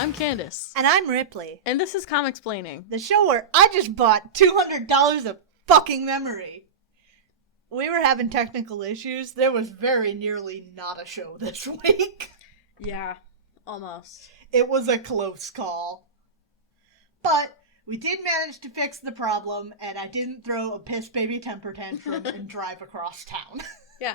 I'm Candace. And I'm Ripley. And this is Comicsplaining, the show where I just bought $200 of fucking memory. We were having technical issues. There was very nearly not a show this week. Yeah, almost. It was a close call. But we did manage to fix the problem, and I didn't throw a piss baby temper tantrum and drive across town. Yeah.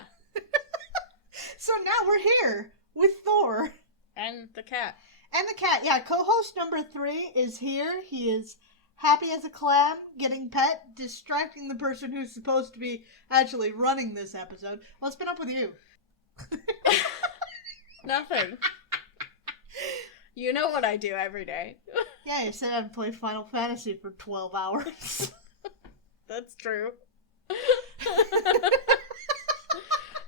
So now we're here with Thor. And the cat. And the cat, yeah. Co-host number 3 is here. He is happy as a clam, getting pet, distracting the person who's supposed to be actually running this episode. What's been up with you? Nothing. You know what I do every day. Yeah, you said I'd play Final Fantasy for 12 hours. That's true.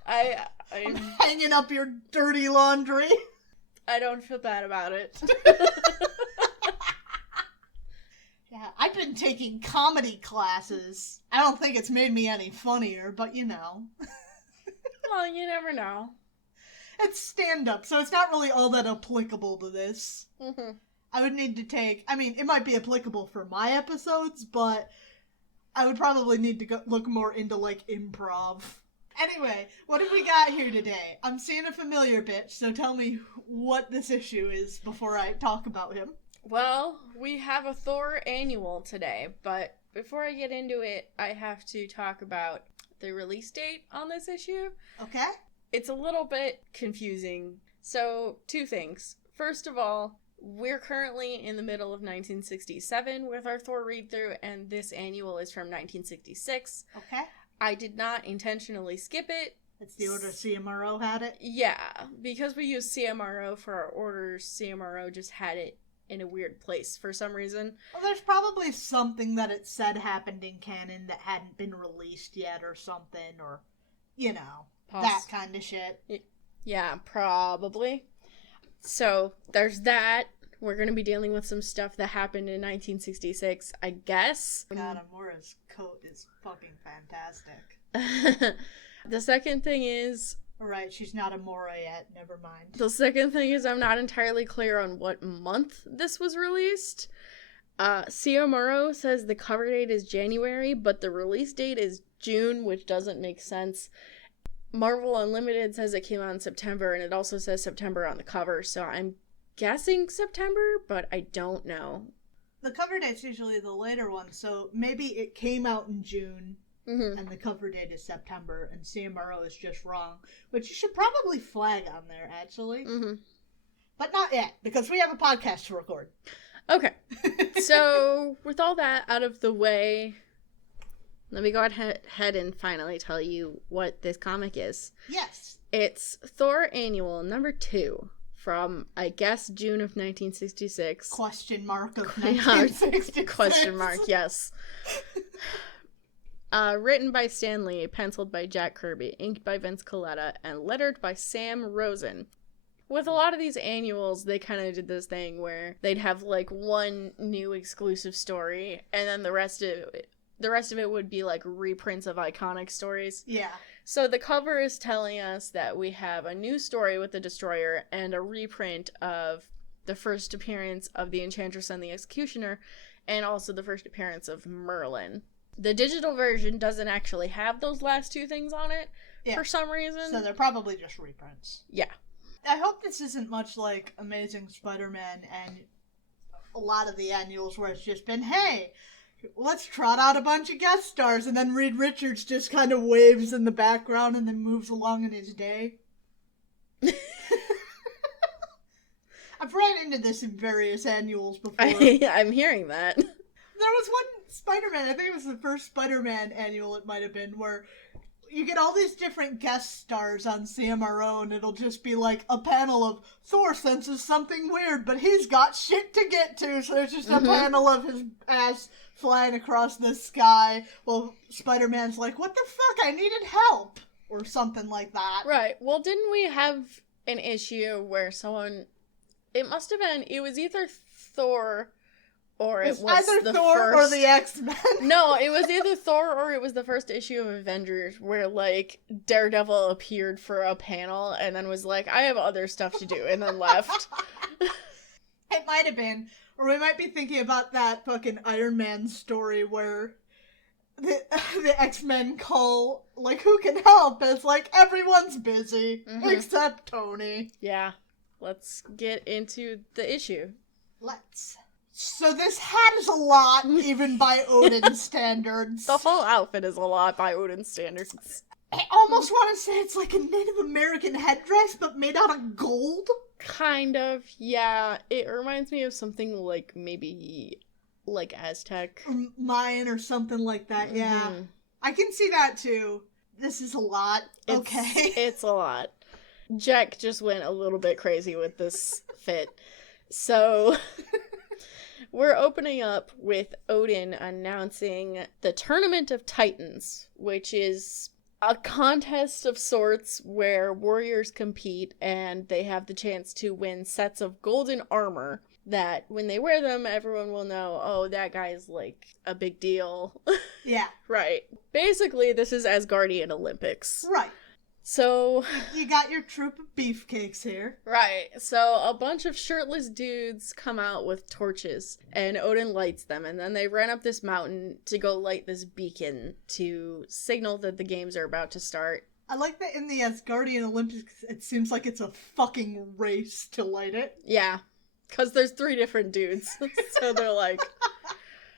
I'm hanging up your dirty laundry. I don't feel bad about it. Yeah, I've been taking comedy classes. I don't think it's made me any funnier, but you know. Well, you never know. It's stand-up, so it's not really all that applicable to this. Mm-hmm. I would need to take... I mean, it might be applicable for my episodes, but I would probably need to look more into, like, improv. Anyway, what have we got here today? I'm seeing a familiar bitch, so tell me what this issue is before I talk about him. Well, we have a Thor annual today, but before I get into it, I have to talk about the release date on this issue. Okay. It's a little bit confusing. So, two things. First of all, we're currently in the middle of 1967 with our Thor read-through, and this annual is from 1966. Okay. I did not intentionally skip it. That's the order CMRO had it? Yeah, because we use CMRO for our orders, CMRO just had it in a weird place for some reason. Well, there's probably something that it said happened in canon that hadn't been released yet or something, or, you know, that kind of shit. Yeah, probably. So, there's that. We're going to be dealing with some stuff that happened in 1966, I guess. God, Amora's coat is fucking fantastic. The second thing is... Alright, she's not Amora yet, never mind. The second thing is I'm not entirely clear on what month this was released. CMRO says the cover date is January, but the release date is June, which doesn't make sense. Marvel Unlimited says it came out in September, and it also says September on the cover, so I'm guessing September, but I don't know. The cover date's usually the later one, so maybe it came out in June, and the cover date is September, and CMRO is just wrong, which you should probably flag on there, actually. Mm-hmm. But not yet, because we have a podcast to record. Okay. So, with all that out of the way, let me go ahead and finally tell you what this comic is. Yes. It's Thor Annual number 2 from, I guess, June of 1966. Question mark of 1966. Question mark, yes. Written by Stan Lee, penciled by Jack Kirby, inked by Vince Colletta, and lettered by Sam Rosen. With a lot of these annuals, they kind of did this thing where they'd have, like, one new exclusive story, and then the rest of it would be, like, reprints of iconic stories. Yeah. So the cover is telling us that we have a new story with the Destroyer and a reprint of the first appearance of the Enchantress and the Executioner, and also the first appearance of Merlin. The digital version doesn't actually have those last two things on it for some reason. So they're probably just reprints. Yeah. I hope this isn't much like Amazing Spider-Man and a lot of the annuals where it's just been, hey, let's trot out a bunch of guest stars, and then Reed Richards just kind of waves in the background and then moves along in his day. I've ran into this in various annuals before. I'm hearing that. There was one Spider-Man, I think it was the first Spider-Man annual it might have been, where you get all these different guest stars on CMRO, and it'll just be like a panel of Thor senses something weird, but he's got shit to get to, so there's just a panel of his ass flying across the sky, while Spider-Man's like, what the fuck, I needed help, or something like that. Right, well, didn't we have an issue where someone, it was either Thor or it was either the Thor first... or the X-Men. No, it was either Thor or it was the first issue of Avengers where, like, Daredevil appeared for a panel and then was like, I have other stuff to do, and then left. It might have been. Or we might be thinking about that fucking Iron Man story where the X-Men call, like, who can help? And it's like, everyone's busy, except Tony. Yeah. Let's get into the issue. Let's. So this hat is a lot, even by Odin's standards. The whole outfit is a lot by Odin's standards. I almost want to say it's like a Native American headdress, but made out of gold? Kind of, yeah. It reminds me of something like maybe like Aztec. Mayan or something like that, yeah. I can see that too. This is a lot. Okay. It's a lot. Jack just went a little bit crazy with this fit. So we're opening up with Odin announcing the Tournament of Titans, which is a contest of sorts where warriors compete and they have the chance to win sets of golden armor that when they wear them, everyone will know, oh, that guy's like a big deal. Yeah. Right. Basically, this is Asgardian Olympics. Right. So you got your troop of beefcakes here. Right. So a bunch of shirtless dudes come out with torches and Odin lights them, and then they ran up this mountain to go light this beacon to signal that the games are about to start. I like that in the Asgardian Olympics it seems like it's a fucking race to light it. Yeah. Because there's 3 different dudes. So they're like...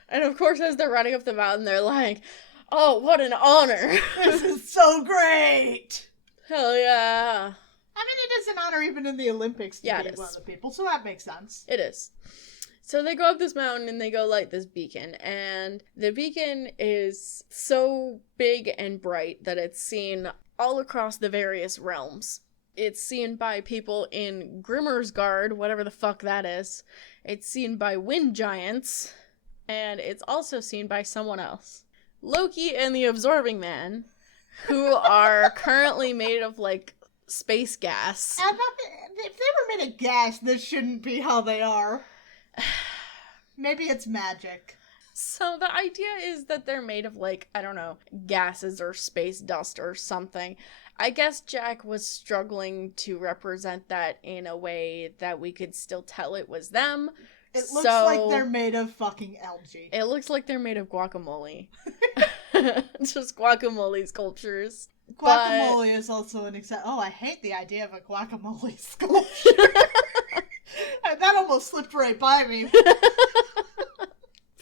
And of course as they're running up the mountain they're like, oh, what an honor. This is so great. Hell yeah. I mean, it is an honor even in the Olympics to be one of the people, so that makes sense. It is. So they go up this mountain and they go light this beacon, and the beacon is so big and bright that it's seen all across the various realms. It's seen by people in Grimmersgard, whatever the fuck that is. It's seen by wind giants, and it's also seen by someone else. Loki and the Absorbing Man, who are currently made of, like, space gas. If they were made of gas, this shouldn't be how they are. Maybe it's magic. So the idea is that they're made of, like, I don't know, gases or space dust or something. I guess Jack was struggling to represent that in a way that we could still tell it was them. It looks like they're made of fucking algae. It looks like they're made of guacamole. Just guacamole sculptures. Guacamole is also an example. Oh, I hate the idea of a guacamole sculpture. That almost slipped right by me.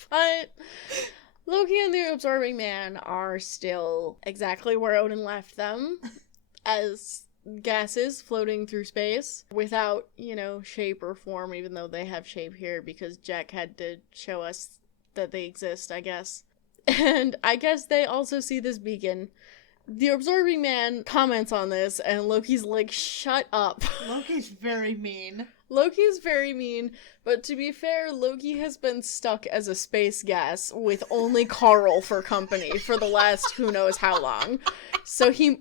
But Loki and the Absorbing Man are still exactly where Odin left them, as gases floating through space without, shape or form, even though they have shape here because Jack had to show us that they exist, I guess. And I guess they also see this beacon. The Absorbing Man comments on this, and Loki's like, shut up. Loki's very mean. Loki's very mean, but to be fair, Loki has been stuck as a space gas with only Carl for company for the last who knows how long. So he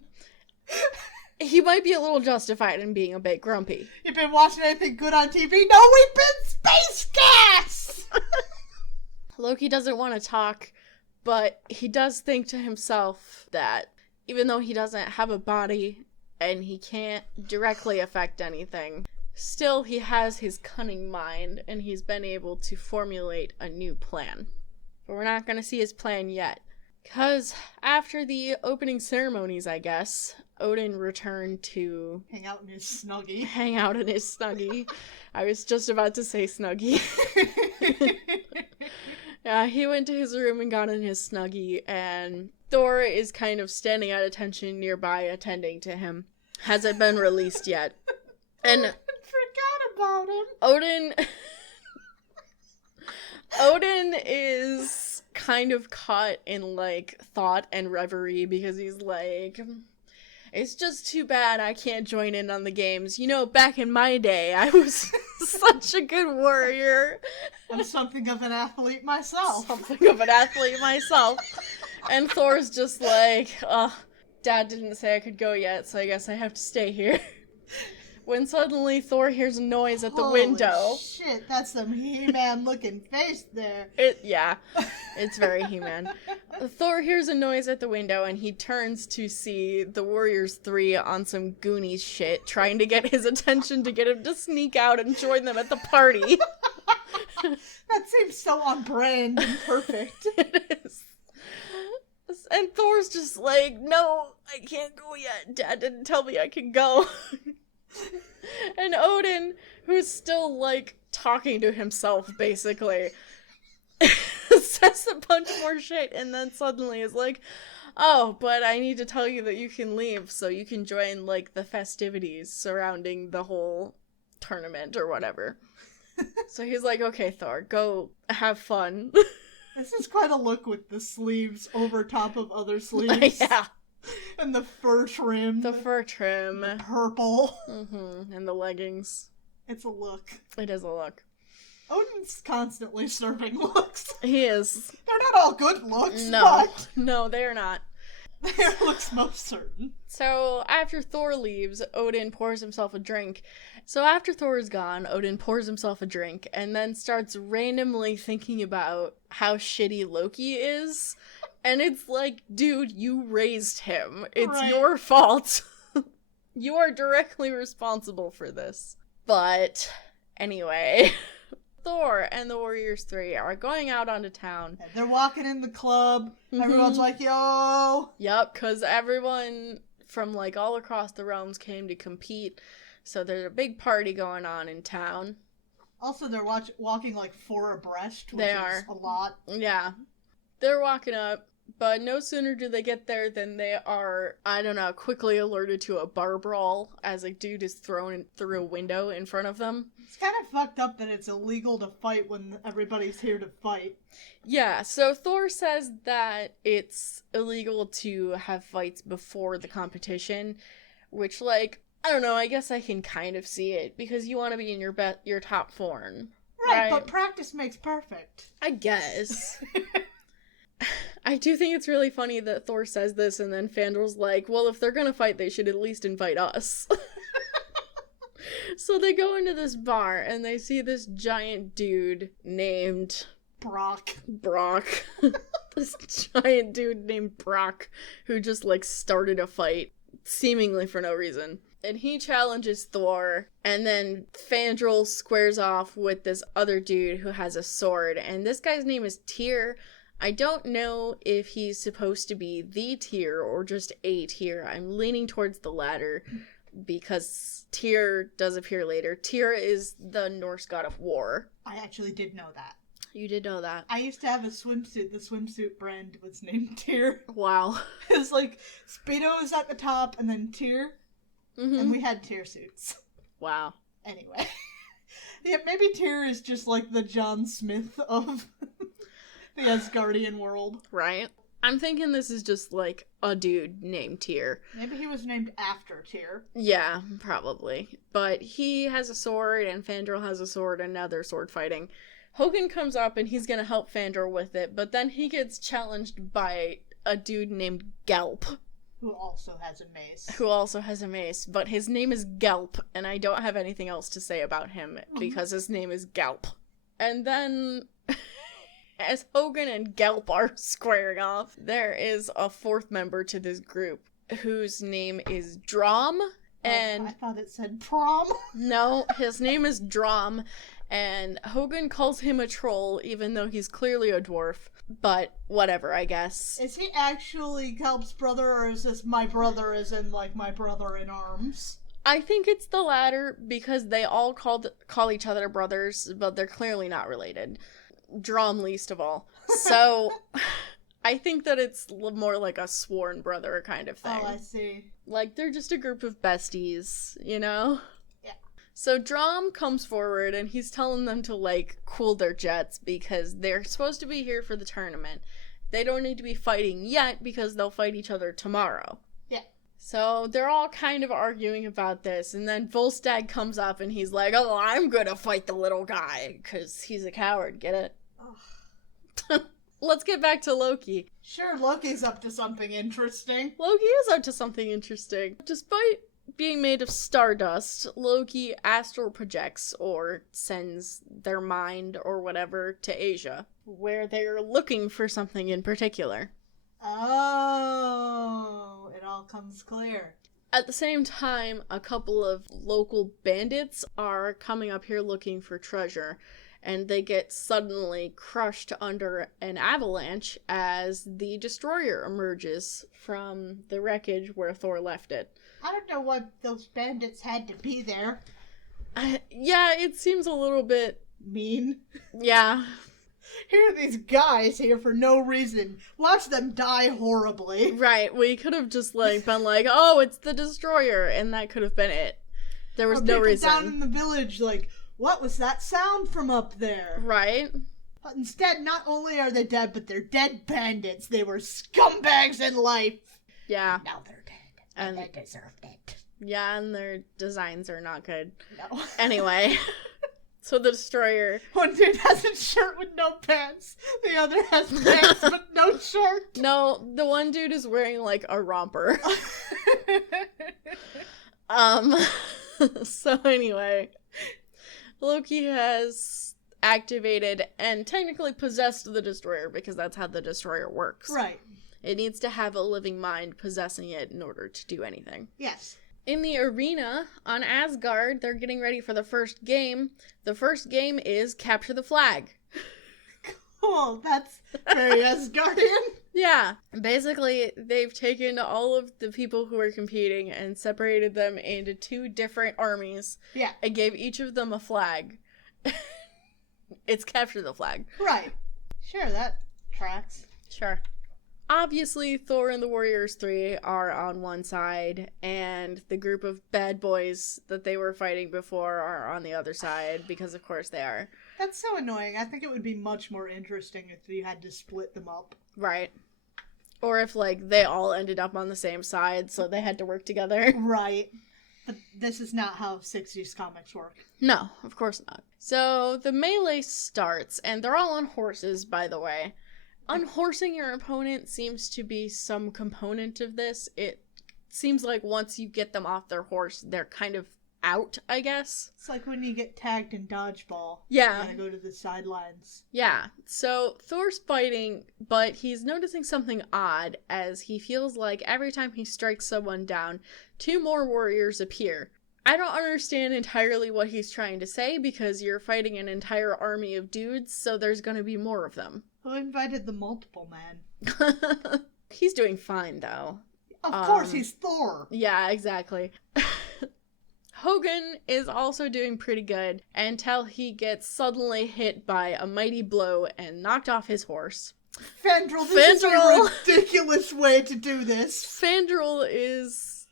might be a little justified in being a bit grumpy. You've been watching anything good on TV? No, we've been space gas! Loki doesn't want to talk, but he does think to himself that even though he doesn't have a body and he can't directly affect anything, still he has his cunning mind and he's been able to formulate a new plan. But we're not going to see his plan yet. Because after the opening ceremonies, I guess, Odin returned to... hang out in his snuggie. I was just about to say snuggie. Yeah, he went to his room and got in his snuggie, and Thor is kind of standing at attention nearby, attending to him. Hasn't been released yet. And I forgot about him. Odin is kind of caught in, like, thought and reverie because he's like, it's just too bad I can't join in on the games. Back in my day, I was such a good warrior. I'm something of an athlete myself. And Thor's just like, Dad didn't say I could go yet, so I guess I have to stay here. when suddenly Thor hears a noise at the Holy window. Shit, that's some He-Man looking face there. It's very He-Man. Thor hears a noise at the window and he turns to see the Warriors 3 on some Goonies shit, trying to get his attention to get him to sneak out and join them at the party. That seems so on brand and perfect. It is. And Thor's just like, no, I can't go yet. Dad didn't tell me I could go. And Odin, who's still, like, talking to himself, basically, says a bunch more shit and then suddenly is like, oh, but I need to tell you that you can leave so you can join, like, the festivities surrounding the whole tournament or whatever. So he's like, okay, Thor, go have fun. This is quite a look with the sleeves over top of other sleeves. Yeah. And the fur trim. The fur trim. The purple. Mm-hmm. And the leggings. It's a look. It is a look. Odin's constantly serving looks. He is. They're not all good looks, No. but No, they are not. their looks most certain. So, after Thor leaves, Odin pours himself a drink. So after Thor is gone, Odin pours himself a drink and then starts randomly thinking about how shitty Loki is. And it's like, dude, you raised him. It's Right. your fault. You are directly responsible for this. But, anyway, Thor and the Warriors 3 are going out onto town. They're walking in the club. Mhm. Everyone's like, yo. Yep, because everyone from, like, all across the realms came to compete. So there's a big party going on in town. Also, they're walking like 4 abreast, which They is are. a lot. Yeah. They're walking up, but no sooner do they get there than they are, I don't know, quickly alerted to a bar brawl as a dude is thrown through a window in front of them. It's kind of fucked up that it's illegal to fight when everybody's here to fight. Yeah, so Thor says that it's illegal to have fights before the competition, which, like, I don't know, I guess I can kind of see it, because you want to be in your top form. Right, but practice makes perfect. I guess. I do think it's really funny that Thor says this, and then Fandor's like, well, if they're gonna fight, they should at least invite us. So they go into this bar, and they see this giant dude named Brock. This giant dude named Brock, who just, like, started a fight, seemingly for no reason. And he challenges Thor, and then Fandral squares off with this other dude who has a sword, and this guy's name is Tyr. I don't know if he's supposed to be the Tyr or just a Tyr. I'm leaning towards the latter, because Tyr does appear later. Tyr is the Norse god of war. I actually did know that. You did know that. I used to have a swimsuit. The swimsuit brand was named Tyr. Wow. It was like, Speedo is at the top, and then Tyr. Mm-hmm. And we had Tyr suits. Wow. Anyway. Yeah, maybe Tyr is just like the John Smith of the Asgardian world. Right? I'm thinking this is just, like, a dude named Tyr. Maybe he was named after Tyr. Yeah, probably. But he has a sword, and Fandral has a sword, and now they're sword fighting. Hogan comes up, and he's gonna help Fandral with it, but then he gets challenged by a dude named Gelp. Who also has a mace. But his name is Gelp, and I don't have anything else to say about him, because his name is Gelp. And then, as Hogan and Gelp are squaring off, there is a fourth member to this group, whose name is Drom, and... I thought it said prom. No, his name is Drom, and Hogan calls him a troll, even though he's clearly a dwarf. But whatever, I guess. Is he actually Kelp's brother, or is this my brother as in, like, my brother in arms? I think it's the latter, because they all call each other brothers, but they're clearly not related. Drom least of all. So, I think that it's more like a sworn brother kind of thing. Oh, I see. Like, they're just a group of besties, you know? Yeah. So Drom comes forward, and he's telling them to, like, cool their jets, because they're supposed to be here for the tournament. They don't need to be fighting yet, because they'll fight each other tomorrow. Yeah. So they're all kind of arguing about this, and then Volstagg comes up, and he's like, oh, I'm gonna fight the little guy, because he's a coward, get it? Let's get back to Loki. Sure, Loki's up to something interesting. Loki is up to something interesting. Despite being made of stardust, Loki astral projects or sends their mind or whatever to Asia, where they're looking for something in particular. Oh, it all comes clear. At the same time, a couple of local bandits are coming up here looking for treasure, and they get suddenly crushed under an avalanche as the destroyer emerges from the wreckage where Thor left it. I don't know why those bandits had to be there. Yeah, it seems a little bit mean. Yeah. Here are these guys here for no reason. Watch them die horribly. Right, we could have just, been like, oh, it's the destroyer, and that could have been it. There was no reason. Down in the village, what was that sound from up there? Right. But instead, not only are they dead, but they're dead bandits. They were scumbags in life. Yeah. Now they're dead. And they deserved it. Yeah, and their designs are not good. No. Anyway. So the destroyer... One dude has a shirt with no pants. The other has pants but no shirt. No, the one dude is wearing, a romper. So anyway, Loki has activated and technically possessed the destroyer because that's how the destroyer works. Right. It needs to have a living mind possessing it in order to do anything. Yes. In the arena on Asgard, they're getting ready for the first game. The first game is Capture the Flag. Cool, that's very Asgardian. Yeah. Basically, they've taken all of the people who are competing and separated them into two different armies. Yeah. And gave each of them a flag. It's Capture the Flag. Right. Sure, that tracks. Sure. Obviously, Thor and the Warriors 3 are on one side, and the group of bad boys that they were fighting before are on the other side, because of course they are. That's so annoying. I think it would be much more interesting if you had to split them up. Right. Or if, they all ended up on the same side, so they had to work together. Right. But this is not how 60s comics work. No, of course not. So, the melee starts, and they're all on horses, by the way. Unhorsing your opponent seems to be some component of this. It seems like once you get them off their horse, they're kind of out, I guess. It's like when you get tagged in dodgeball. Yeah. You gotta go to the sidelines. Yeah. So Thor's fighting, but he's noticing something odd as he feels like every time he strikes someone down, two more warriors appear. I don't understand entirely what he's trying to say because you're fighting an entire army of dudes, so there's gonna be more of them. Who invited the multiple man? He's doing fine, though. Of course, he's Thor. Yeah, exactly. Hogan is also doing pretty good until he gets suddenly hit by a mighty blow and knocked off his horse. Fandral, this is a ridiculous way to do this. Fandral is...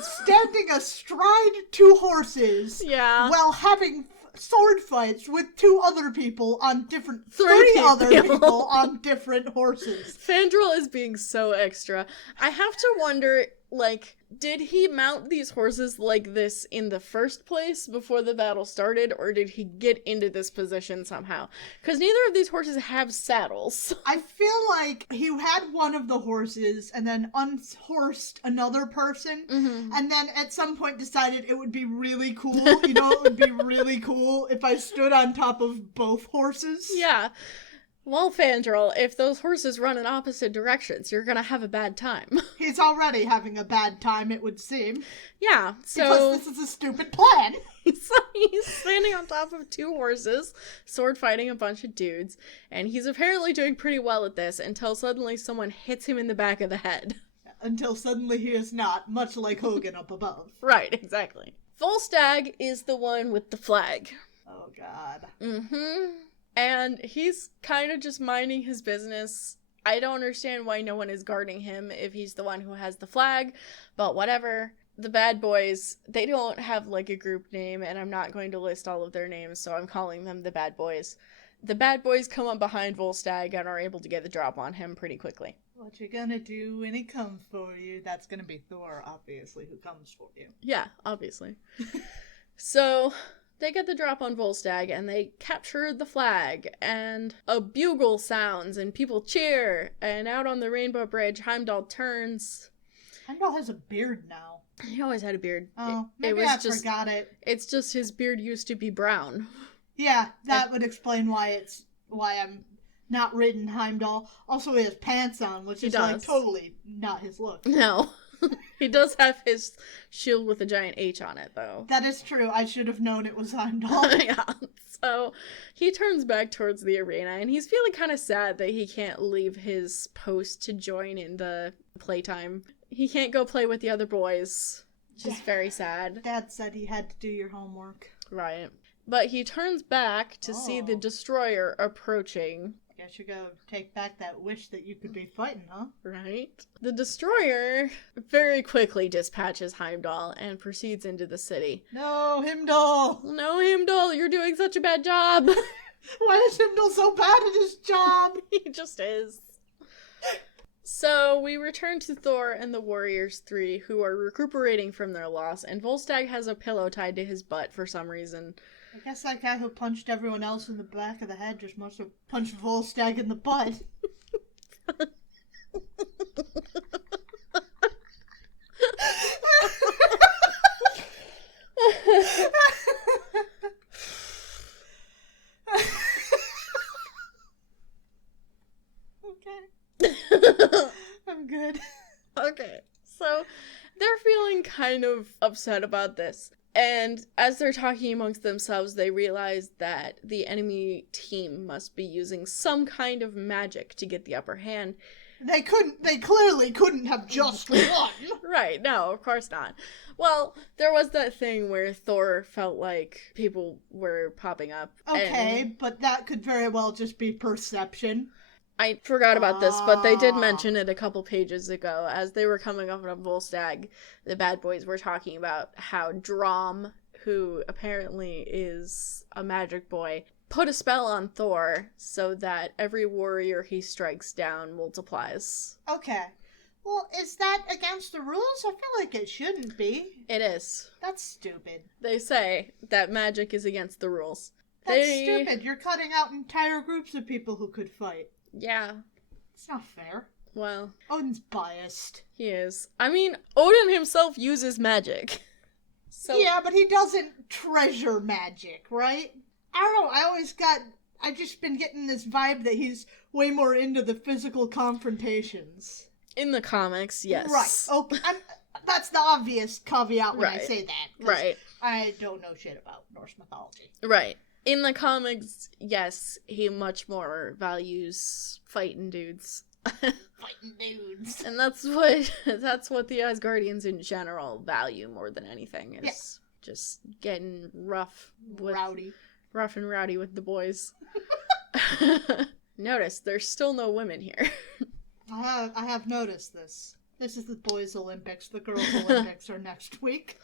standing astride two horses. Yeah. While having sword fights with three other people on different horses. Fandral is being so extra. I have to wonder, did he mount these horses like this in the first place before the battle started, or did he get into this position somehow? Because neither of these horses have saddles. I feel like he had one of the horses and then unhorsed another person, and then at some point decided it would be really cool, it would be really cool if I stood on top of both horses. Yeah. Well, Fandral, if those horses run in opposite directions, you're gonna have a bad time. He's already having a bad time, it would seem. Yeah, so... Because this is a stupid plan. So he's standing on top of two horses, sword fighting a bunch of dudes, and he's apparently doing pretty well at this until suddenly someone hits him in the back of the head. Until suddenly he is not, much like Hogan up above. Right, exactly. Volstagg is the one with the flag. Oh, God. And he's kind of just minding his business. I don't understand why no one is guarding him if he's the one who has the flag, but whatever. The bad boys, they don't have a group name, and I'm not going to list all of their names, so I'm calling them the bad boys. The bad boys come up behind Volstagg and are able to get the drop on him pretty quickly. What you gonna do when he comes for you? That's gonna be Thor, obviously, who comes for you. Yeah, obviously. So... they get the drop on Volstagg, and they capture the flag, and a bugle sounds, and people cheer, and out on the Rainbow Bridge, Heimdall turns, Heimdall has a beard now. He always had a beard. Oh, maybe I forgot it. It's just his beard used to be brown. Yeah, that would explain why I'm not ridden Heimdall. Also, he has pants on, which is like totally not his look. No. He does have his shield with a giant H on it, though. That is true. I should have known it was Heimdall. Yeah. So he turns back towards the arena, and he's feeling kind of sad that he can't leave his post to join in the playtime. He can't go play with the other boys, which is very sad. Dad said he had to do your homework. Right. But he turns back to see the destroyer approaching. Guess you go take back that wish that you could be fighting, huh? Right. The destroyer very quickly dispatches Heimdall and proceeds into the city. No, Heimdall! No, Heimdall, you're doing such a bad job. Why is Heimdall so bad at his job? He just is. So we return to Thor and the Warriors 3, who are recuperating from their loss, and Volstagg has a pillow tied to his butt for some reason. I guess that guy who punched everyone else in the back of the head just must have punched Volstagg in the butt. Okay. I'm good. Okay. So they're feeling kind of upset about this. And as they're talking amongst themselves, they realize that the enemy team must be using some kind of magic to get the upper hand. They clearly couldn't have just won. Right, no, of course not. Well, there was that thing where Thor felt like people were popping up. Okay, but that could very well just be perception. I forgot about this, but they did mention it a couple pages ago. As they were coming up on Volstagg, the bad boys were talking about how Drom, who apparently is a magic boy, put a spell on Thor so that every warrior he strikes down multiplies. Okay. Well, is that against the rules? I feel like it shouldn't be. It is. That's stupid. They say that magic is against the rules. That's stupid. You're cutting out entire groups of people who could fight. Yeah. It's not fair. Well. Odin's biased. He is. I mean, Odin himself uses magic. So yeah, but he doesn't treasure magic, right? I don't know, I've just been getting this vibe that he's way more into the physical confrontations. In the comics, yes. Right. Okay. That's the obvious caveat when I say that. Right. I don't know shit about Norse mythology. Right. In the comics, yes, he much more values fighting dudes. Fighting dudes. And that's what the Asgardians in general value more than anything, is just getting rough and rowdy with the boys. Notice, there's still no women here. I have noticed this. This is the boys' Olympics. The girls' Olympics are next week.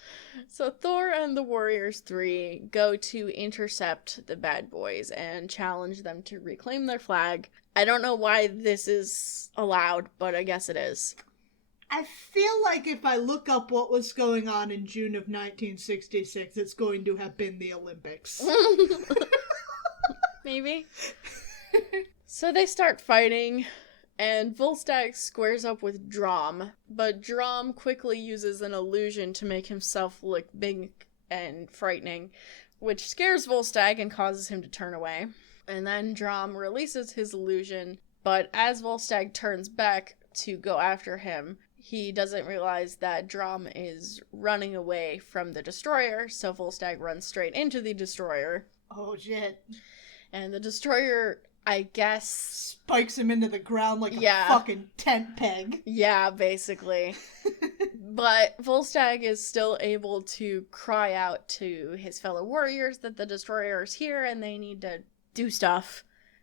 So Thor and the Warriors 3 go to intercept the bad boys and challenge them to reclaim their flag. I don't know why this is allowed, but I guess it is. I feel like if I look up what was going on in June of 1966, it's going to have been the Olympics. Maybe. So they start fighting. And Volstagg squares up with Drom, but Drom quickly uses an illusion to make himself look big and frightening, which scares Volstagg and causes him to turn away. And then Drom releases his illusion, but as Volstagg turns back to go after him, he doesn't realize that Drom is running away from the destroyer, so Volstagg runs straight into the destroyer. Oh, shit. And the destroyer, I guess, spikes him into the ground like a fucking tent peg. Yeah, basically. But Volstagg is still able to cry out to his fellow warriors that the destroyer is here and they need to do stuff.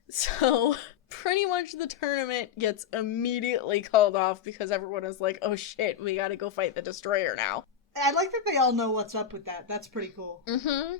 So pretty much the tournament gets immediately called off because everyone is like, oh shit, we gotta go fight the destroyer now. I like that they all know what's up with that. That's pretty cool. Mm-hmm.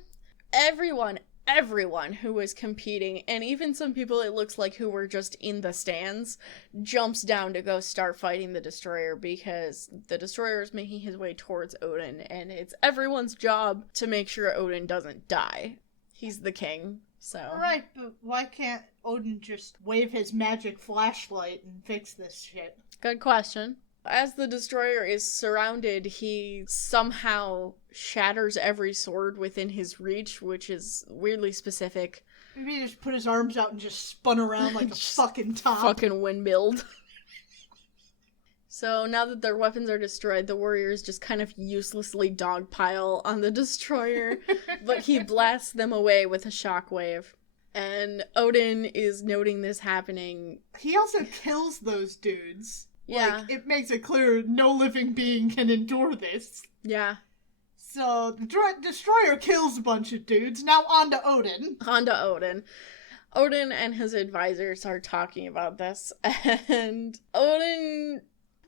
Everyone who was competing, and even some people it looks like who were just in the stands, jumps down to go start fighting the destroyer because the destroyer is making his way towards Odin, and it's everyone's job to make sure Odin doesn't die. He's the king, so... Right, but why can't Odin just wave his magic flashlight and fix this shit? Good question. As the destroyer is surrounded, he somehow shatters every sword within his reach, which is weirdly specific. Maybe he just put his arms out and just spun around like a fucking top. Fucking windmilled. So now that their weapons are destroyed, the warriors just kind of uselessly dogpile on the destroyer, but he blasts them away with a shockwave. And Odin is noting this happening. He also kills those dudes. Yeah. Like, it makes it clear no living being can endure this. Yeah. So, the destroyer kills a bunch of dudes. Now on to Odin. On to Odin. Odin and his advisors are talking about this. And Odin...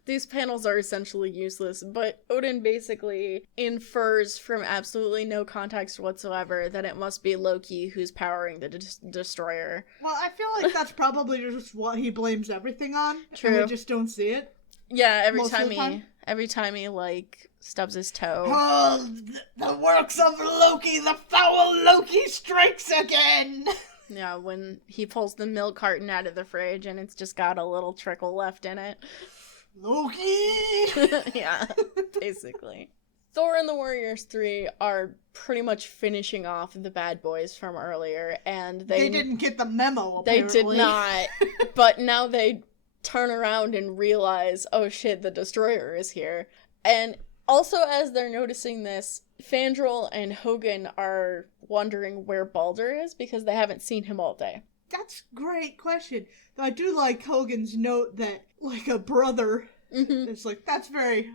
These panels are essentially useless, but Odin basically infers from absolutely no context whatsoever that it must be Loki who's powering the destroyer. Well, I feel like that's probably just what he blames everything on. True. And we just don't see it. Yeah, every time he like stubs his toe. Oh, the works of Loki, the foul Loki strikes again! Yeah, when he pulls the milk carton out of the fridge and it's just got a little trickle left in it. Loki! Yeah, basically. Thor and the Warriors 3 are pretty much finishing off the bad boys from earlier, and they didn't get the memo, apparently. They did not, but now they turn around and realize, oh shit, the Destroyer is here. And also, as they're noticing this, Fandral and Hogun are wondering where Baldur is, because they haven't seen him all day. That's a great question. Though I do like Hogan's note that, like a brother, it's like, that's very...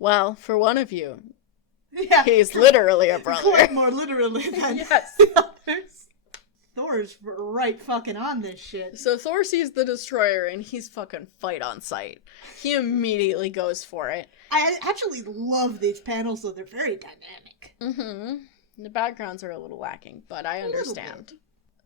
Well, for one of you, yeah, he's literally a brother. Quite more literally than yes. the others. Thor's right fucking on this shit. So Thor sees the Destroyer and he's fucking fight on sight. He immediately goes for it. I actually love these panels, though. They're very dynamic. The backgrounds are a little lacking, but I understand.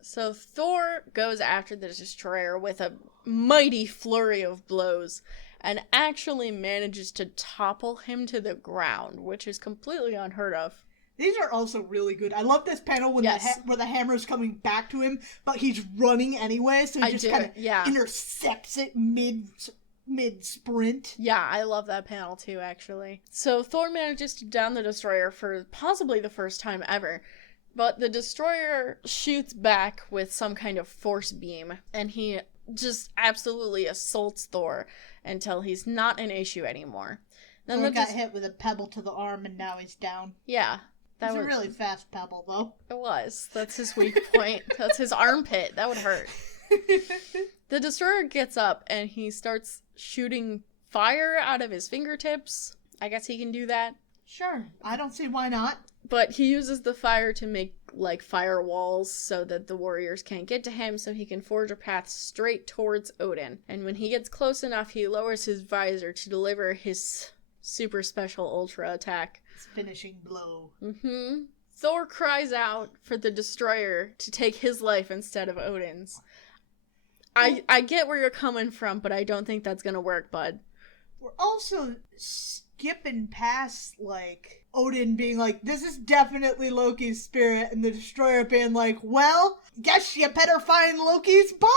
So Thor goes after the Destroyer with a mighty flurry of blows and actually manages to topple him to the ground, which is completely unheard of. These are also really good. I love this panel when where the hammer's coming back to him, but he's running anyway, so he just kind of intercepts it mid-sprint. Yeah, I love that panel too, actually. So Thor manages to down the Destroyer for possibly the first time ever, but the Destroyer shoots back with some kind of force beam, and he just absolutely assaults Thor until he's not an issue anymore. Then Thor got hit with a pebble to the arm, and now he's down. Yeah. That was a really fast pebble, though. It was. That's his weak point. That's his armpit. That would hurt. The Destroyer gets up, and he starts shooting fire out of his fingertips. I guess he can do that. Sure. I don't see why not. But he uses the fire to make, like, fire walls so that the warriors can't get to him, so he can forge a path straight towards Odin. And when he gets close enough, he lowers his visor to deliver his super special ultra attack. His finishing blow. Thor cries out for the Destroyer to take his life instead of Odin's. I get where you're coming from, but I don't think that's gonna work, bud. We're also skipping past, like, Odin being like, this is definitely Loki's spirit, and the Destroyer being like, well, guess you better find Loki's body!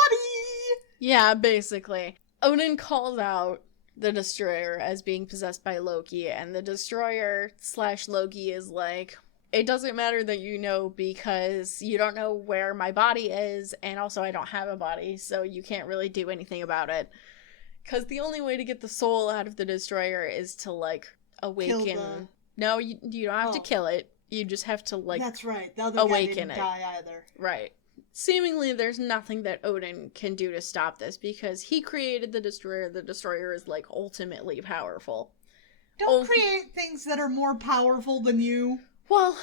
Yeah, basically. Odin calls out the Destroyer as being possessed by Loki, and the Destroyer / Loki is like, it doesn't matter that you know, because you don't know where my body is, and also I don't have a body, so you can't really do anything about it. Because the only way to get the soul out of the Destroyer is to, like, awaken... No, you don't have to kill it. You just have to, like, that's right. The other guy didn't die either. Right. Seemingly, there's nothing that Odin can do to stop this, because he created the Destroyer. The Destroyer is, like, ultimately powerful. Don't create things that are more powerful than you. Well,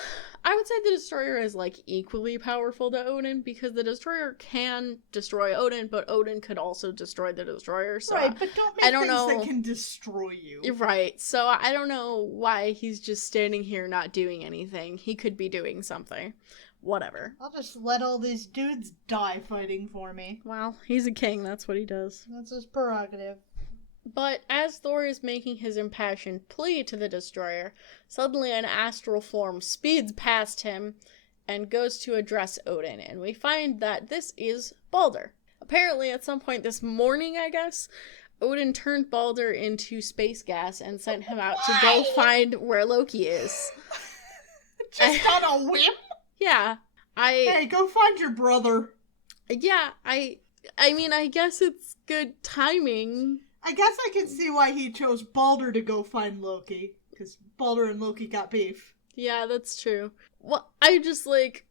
I would say the Destroyer is, like, equally powerful to Odin, because the Destroyer can destroy Odin, but Odin could also destroy the Destroyer, so... Right, but don't make things that can destroy you. Right, so I don't know why he's just standing here not doing anything. He could be doing something. Whatever. I'll just let all these dudes die fighting for me. Well, he's a king, that's what he does. That's his prerogative. But as Thor is making his impassioned plea to the Destroyer, suddenly an astral form speeds past him and goes to address Odin, and we find that this is Baldur. Apparently, at some point this morning, I guess, Odin turned Balder into space gas and sent him out to go find where Loki is. Just on a whim? Yeah. Hey, go find your brother. Yeah, I mean, I guess it's good timing. I guess I can see why he chose Balder to go find Loki. Because Balder and Loki got beef. Yeah, that's true. Well, I just, like...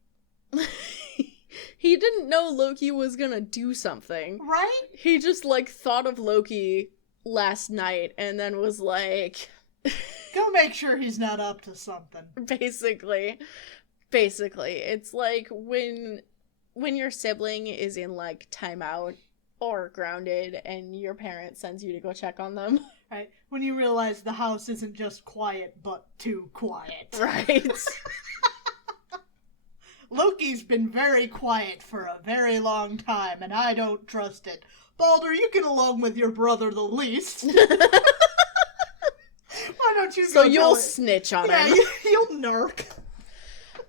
he didn't know Loki was gonna do something. Right? He just, like, thought of Loki last night and then was like... Go make sure he's not up to something. Basically. It's like when your sibling is in, like, timeout or grounded and your parent sends you to go check on them. Right? When you realize the house isn't just quiet, but too quiet. Right. Loki's been very quiet for a very long time, and I don't trust it. Balder, you get along with your brother the least. Why don't you So go you'll snitch on him. Yeah, you'll narc.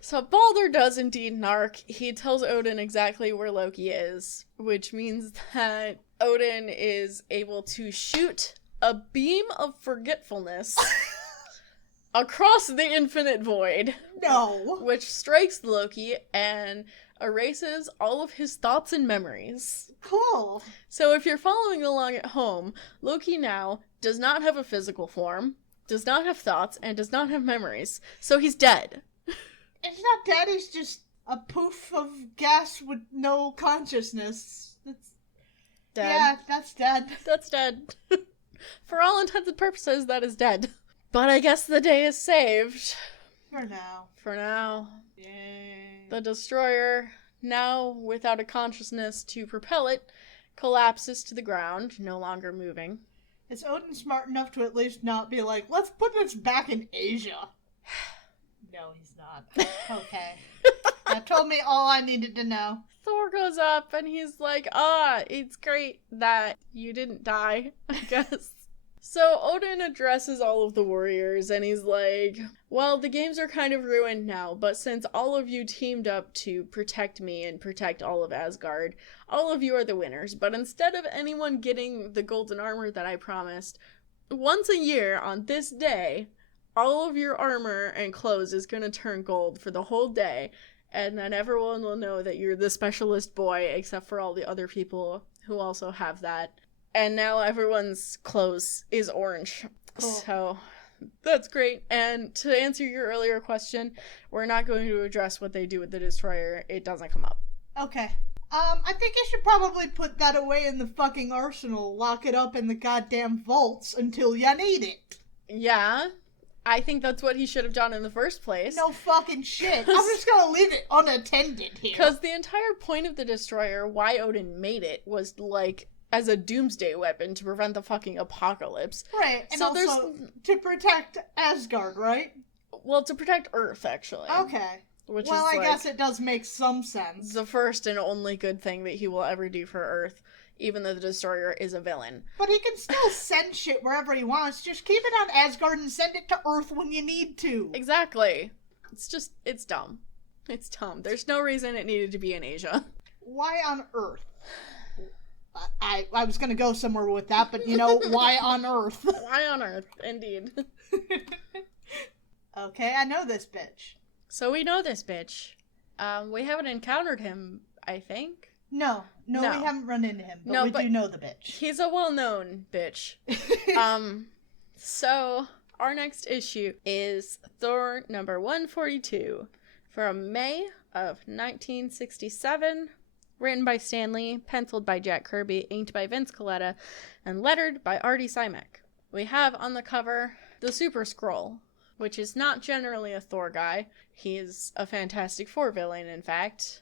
So Balder does indeed narc. He tells Odin exactly where Loki is, which means that Odin is able to shoot a beam of forgetfulness across the infinite void. No. Which strikes Loki and erases all of his thoughts and memories. Cool. So if you're following along at home, Loki now does not have a physical form, does not have thoughts, and does not have memories. So he's dead. It's not dead, he's just a poof of gas with no consciousness. That's Dead. Yeah, that's dead. That's dead. For all intents and purposes, that is dead. But I guess the day is saved. For now. Yay. The destroyer, now without a consciousness to propel it, collapses to the ground, no longer moving. Is Odin smart enough to at least not be like, let's put this back in Asia? No, he's not. Okay. That told me all I needed to know. Thor goes up and he's like, it's great that you didn't die, I guess. So Odin addresses all of the warriors and he's like, well, the games are kind of ruined now, but since all of you teamed up to protect me and protect all of Asgard, all of you are the winners. But instead of anyone getting the golden armor that I promised, once a year on this day, all of your armor and clothes is going to turn gold for the whole day. And then everyone will know that you're the specialist boy, except for all the other people who also have that. And now everyone's clothes is orange. Cool. So that's great. And to answer your earlier question, we're not going to address what they do with the Destroyer. It doesn't come up. Okay. I think you should probably put that away in the fucking arsenal. Lock it up in the goddamn vaults until you need it. Yeah. I think that's what he should have done in the first place. No fucking shit. I'm just gonna leave it unattended here. Because the entire point of the Destroyer, why Odin made it, was, like, as a doomsday weapon to prevent the fucking apocalypse. Right, and so also to protect Asgard, right? Well, to protect Earth, actually. Okay. Which well, is, I like, guess it does make some sense. The first and only good thing that he will ever do for Earth, even though the Destroyer is a villain. But he can still send shit wherever he wants. Just keep it on Asgard and send it to Earth when you need to. Exactly. It's dumb. It's dumb. There's no reason it needed to be in Asia. Why on Earth? I was gonna go somewhere with that, but you know, why on Earth? Why on Earth, indeed. Okay, I know this bitch. So we know this bitch. We haven't encountered him, I think. No, we haven't run into him, but we do know the bitch. He's a well-known bitch. So our next issue is Thor number 142 from May of 1967, written by Stan Lee, penciled by Jack Kirby, inked by Vince Colletta, and lettered by Artie Simek. We have on the cover the Super Skrull, which is not generally a Thor guy. He's a Fantastic Four villain, in fact.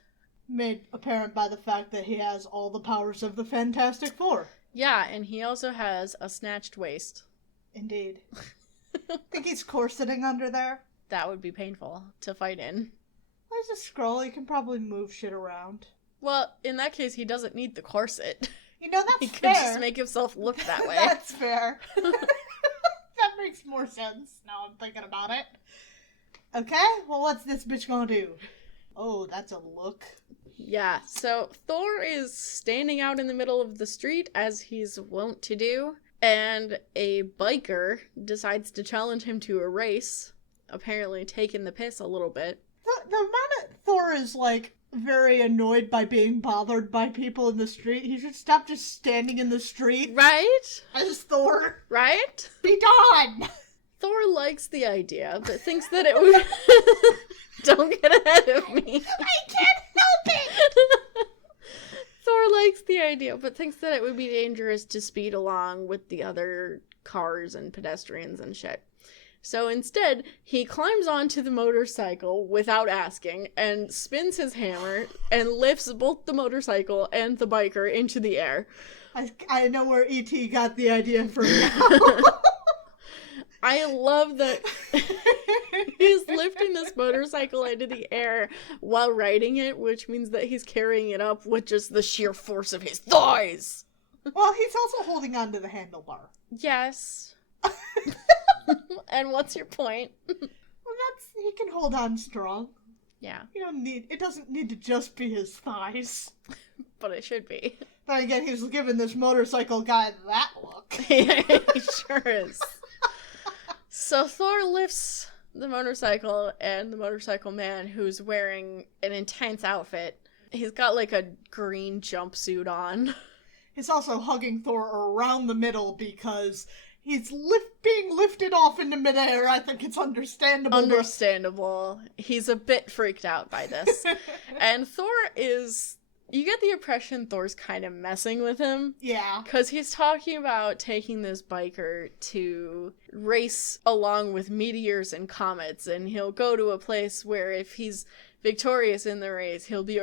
Made apparent by the fact that he has all the powers of the Fantastic Four. Yeah, and he also has a snatched waist. Indeed. Think he's corseting under there? That would be painful to fight in. There's a Skrull, he can probably move shit around. Well, in that case, he doesn't need the corset. You know, that's he fair. He can just make himself look that way. That's fair. That makes more sense now I'm thinking about it. Okay, well, what's this bitch gonna do? Oh, that's a look. Yeah, so Thor is standing out in the middle of the street, as he's wont to do, and a biker decides to challenge him to a race, apparently taking the piss a little bit. The amount that Thor is, like, very annoyed by being bothered by people in the street, he should stop just standing in the street. Right? As Thor. Right? Be done! Thor likes the idea, but thinks that it would... Don't get ahead of me. I can't help it! Thor likes the idea, but thinks that it would be dangerous to speed along with the other cars and pedestrians and shit. So instead, he climbs onto the motorcycle without asking and spins his hammer and lifts both the motorcycle and the biker into the air. I know where E.T. got the idea from now. I love that he's lifting this motorcycle into the air while riding it, which means that he's carrying it up with just the sheer force of his thighs. Well, he's also holding on to the handlebar. Yes. And what's your point? Well, he can hold on strong. Yeah. It doesn't need to just be his thighs. But it should be. But again, he's giving this motorcycle guy that look. Yeah, he sure is. So Thor lifts the motorcycle, and the motorcycle man, who's wearing an intense outfit, he's got like a green jumpsuit on. He's also hugging Thor around the middle because he's being lifted off into midair. I think it's understandable. Understandable. He's a bit freaked out by this. And Thor is... You get the impression Thor's kind of messing with him. Yeah. Because he's talking about taking this biker to race along with meteors and comets, and he'll go to a place where if he's victorious in the race, he'll be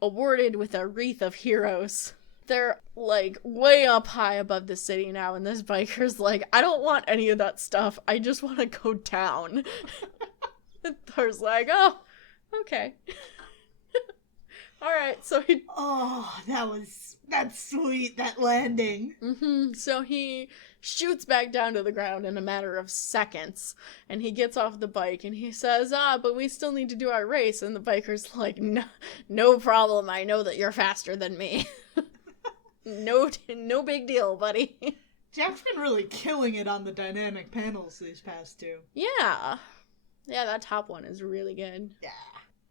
awarded with a wreath of heroes. They're, like, way up high above the city now, and this biker's like, I don't want any of that stuff. I just want to go down. And Thor's like, oh, okay. Alright, so he... Oh, that's sweet, that landing. Mm-hmm. So he shoots back down to the ground in a matter of seconds, and he gets off the bike, and he says, but we still need to do our race, and the biker's like, no problem, I know that you're faster than me. No big deal, buddy. Jack's been really killing it on the dynamic panels these past two. Yeah. Yeah, that top one is really good. Yeah.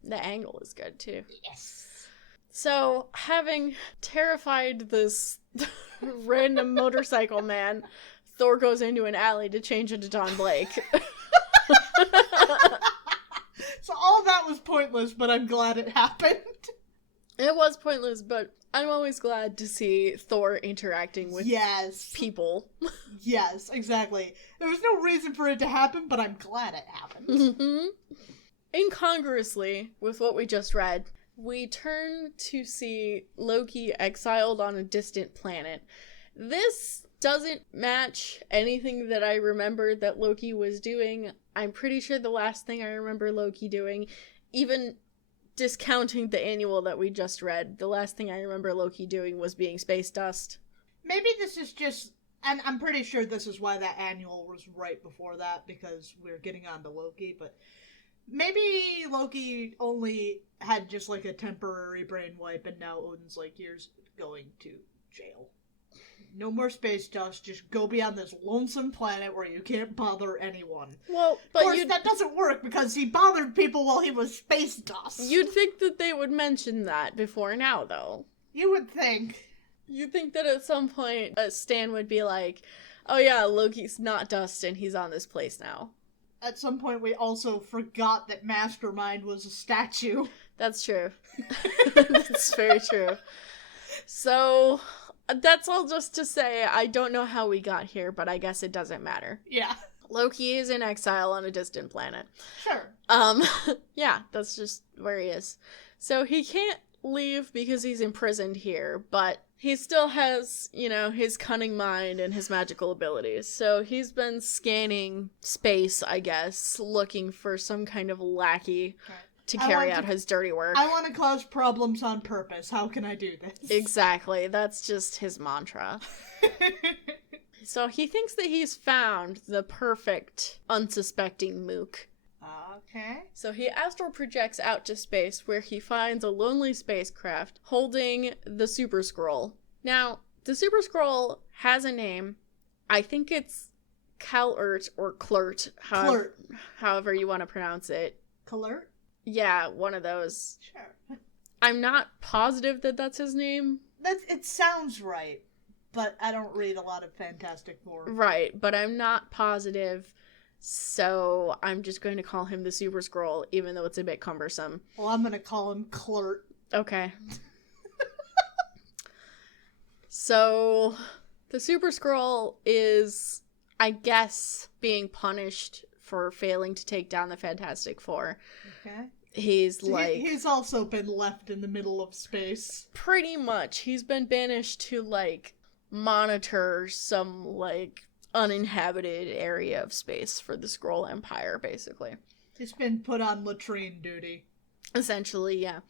The angle is good, too. Yes. So, having terrified this random motorcycle man, Thor goes into an alley to change into Don Blake. So all that was pointless, but I'm glad it happened. It was pointless, but I'm always glad to see Thor interacting with people. Yes, exactly. There was no reason for it to happen, but I'm glad it happened. Mm-hmm. Incongruously, with what we just read, we turn to see Loki exiled on a distant planet. This doesn't match anything that I remember that Loki was doing. I'm pretty sure the last thing I remember Loki doing, even discounting the annual that we just read, the last thing I remember Loki doing was being space dust. Maybe this is just... And I'm pretty sure this is why that annual was right before that, because we're getting on to Loki, but... Maybe Loki only had just, like, a temporary brain wipe, and now Odin's like, you're going to jail. No more space dust, just go be on this lonesome planet where you can't bother anyone. Well, but of course, that doesn't work, because he bothered people while he was space dust. You'd think that they would mention that before now, though. You would think. You'd think that at some point, Stan would be like, oh yeah, Loki's not dust, and he's on this place now. At some point, we also forgot that Mastermind was a statue. That's true. That's very true. So, that's all just to say, I don't know how we got here, but I guess it doesn't matter. Yeah. Loki is in exile on a distant planet. Sure. Yeah, that's just where he is. So he can't leave because he's imprisoned here, but he still has, his cunning mind and his magical abilities. So he's been scanning space, I guess, looking for some kind of lackey to carry out his dirty work. I want to cause problems on purpose. How can I do this? Exactly. That's just his mantra. So he thinks that he's found the perfect, unsuspecting mook. Okay. So he astral projects out to space where he finds a lonely spacecraft holding the Super Skrull. Now, the Super Skrull has a name. I think it's Kalert or Klurt, however you want to pronounce it. Kalert? Yeah, one of those. Sure. I'm not positive that that's his name. It sounds right, but I don't read a lot of Fantastic Four. Right, but I'm not positive, so I'm just going to call him the Super Skrull, even though it's a bit cumbersome. Well, I'm going to call him Klurt. Okay. So, the Super Skrull is, I guess, being punished for failing to take down the Fantastic Four. Okay. He's He's also been left in the middle of space. Pretty much. He's been banished to, monitor some, uninhabited area of space for the Skrull Empire, basically. He's been put on latrine duty. Essentially, yeah.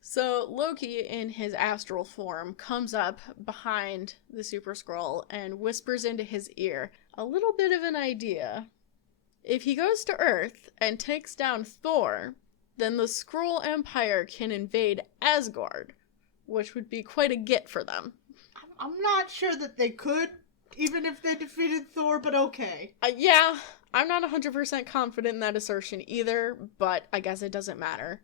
So Loki, in his astral form, comes up behind the Super Skrull and whispers into his ear a little bit of an idea. If he goes to Earth and takes down Thor, then the Skrull Empire can invade Asgard, which would be quite a get for them. I'm not sure that they could, even if they defeated Thor, but okay. Yeah, I'm not 100% confident in that assertion either, but I guess it doesn't matter.